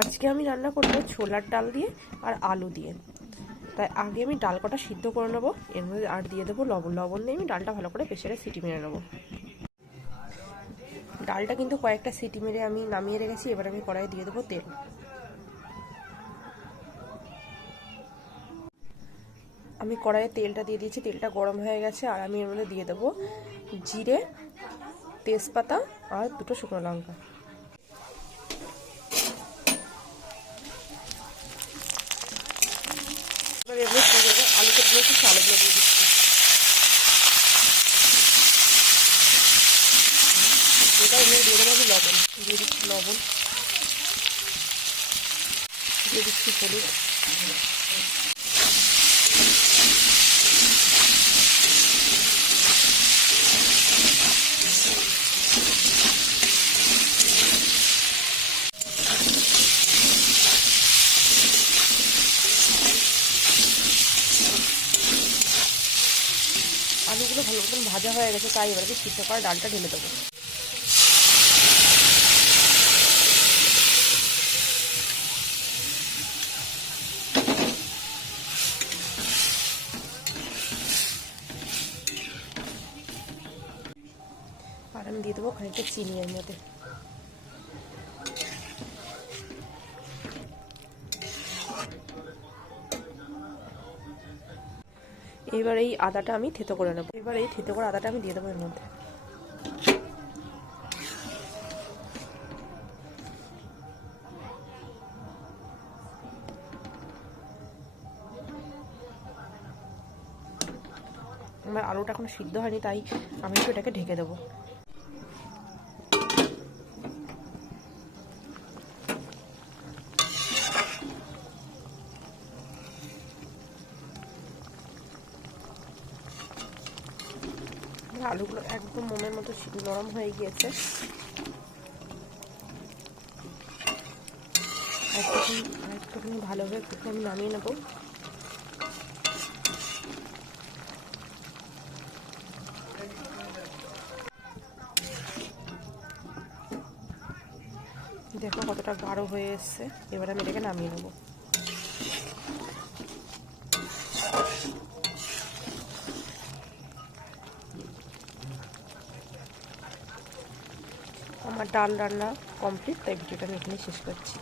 আজকে আমি রান্না করবো ছোলার ডাল দিয়ে আর আলু দিয়ে। তাই আগে আমি ডাল কটা সিদ্ধ করে নেবো, এর মধ্যে আর দিয়ে দেবো লবণ। লবণ দিয়ে আমি ডালটা ভালো করে প্রেসারে সিটি মেরে নেবো। ডালটা কিন্তু কয়েকটা সিটি মেরে আমি নামিয়ে রেখেছি। এবার আমি কড়াইয়ে দিয়ে দেবো তেল। আমি কড়াইয়ে তেলটা দিয়ে দিয়েছি, তেলটা গরম হয়ে গেছে। আর আমি এর মধ্যে দিয়ে দেবো জিরে, তেজপাতা আর দুটো শুকনো লঙ্কা। এবার এগুলো আলুকে দিয়েছি, আলুগুলো দিয়ে দিচ্ছি। এবার এগুলো দিয়ে দেবো আমি লবণ, দিয়ে দিচ্ছি লবণ, দিয়ে দিচ্ছি হলুদ, আলুগুলো ভালো মতন ভাজা হয়ে গেছে। তাই এবারে সিদ্ধ করা ডালটা ঢেলে দেবো। আর আমি দিয়ে দেবো খানিকটা চিনি এর মধ্যে। এবার এই আদাটা আমি থেতো করে নেবো। এবার এই থেতো করে আদাটা আমি দিয়ে দেবো এর মধ্যে। আমার আলুটা এখন সিদ্ধ হয়নি, তাই আমি একটু এটাকে ঢেকে দেবো। আলুগুলো একদম মোমের মতো নরম হয়ে গিয়েছে। একটুখানি ভালোভাবে ফুটে আমি নামিয়ে নেবো। দেখো কতটা গাঢ় হয়ে এসছে। এবার আমি এটাকে নামিয়ে নেবো। আমার ডাল রান্না কমপ্লিট, তাই ভিডিওটা আমি এখানে শেষ করছি।